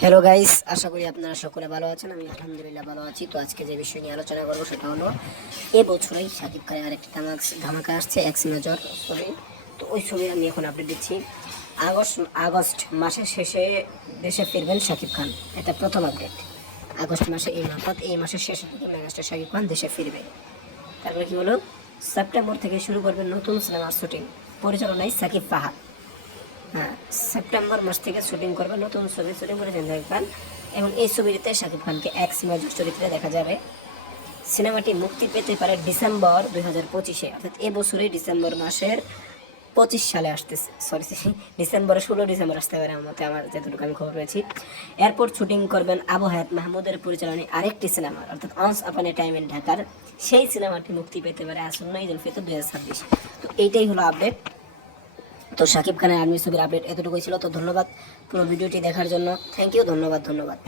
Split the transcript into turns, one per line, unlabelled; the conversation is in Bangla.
হ্যালো গাইস আশা করি আপনারা সকলে ভালো আছেন। আমি আলহামদুলিল্লাহ ভালো আছি। তো আজকে যে বিষয় নিয়ে আলোচনা করব সেটা হলো, এ বছরেই শাকিব খানের আরেকটি ধামাক ধামাকা আসছে এক্স মেজর ছবি। তো ওই ছবি আমি এখন আপডেট দিচ্ছি। আগস্ট আগস্ট মাসের শেষে দেশে ফিরবেন শাকিব খান। এটা প্রথম আপডেট আগস্ট মাসে এই অর্থাৎ এই মাসের শেষের দিকে মেগাস্টার শাকিব খান দেশে ফিরবে। তারপরে কি হলো সেপ্টেম্বর থেকে শুরু করবেন নতুন সিনেমার শুটিং পরিচালনায় সাকিব হ্যাঁ সেপ্টেম্বর মাস থেকে শুটিং করবে, নতুন ছবি শুটিং করেছেন শাকিব খান এবং এই ছবিটিতে শাকিব খানকে এক মেজর চরিত্রে দেখা যাবে। সিনেমাটি মুক্তি পেতে পারে ডিসেম্বর দুই হাজার পঁচিশে, অর্থাৎ এবছরই ডিসেম্বর মাসের পঁচিশ সালে আসতেছে। সরি ডিসেম্বরে, ষোলো ডিসেম্বর আসতে পারে আমার মতে, আমার যতটুকু আমি খবর পেয়েছি। এরপর শুটিং করবেন আবু হায়াত মাহমুদের পরিচালনায় আরেকটি সিনেমা, অর্থাৎ অনস আপন এ টাইম ইন ঢাকার সেই সিনেমাটি মুক্তি পেতে পারে আসন্ন ঈদুল ফিতর দুই হাজার ছাব্বিশ। তো এইটাই হলো আপডেট তো সাকিব খানের আর্মি ছবির আপডেট এতটুকুই ছিল। তো ধন্যবাদ পুরো ভিডিওটি দেখার জন্য। থ্যাংক ইউ ধন্যবাদ ধন্যবাদ।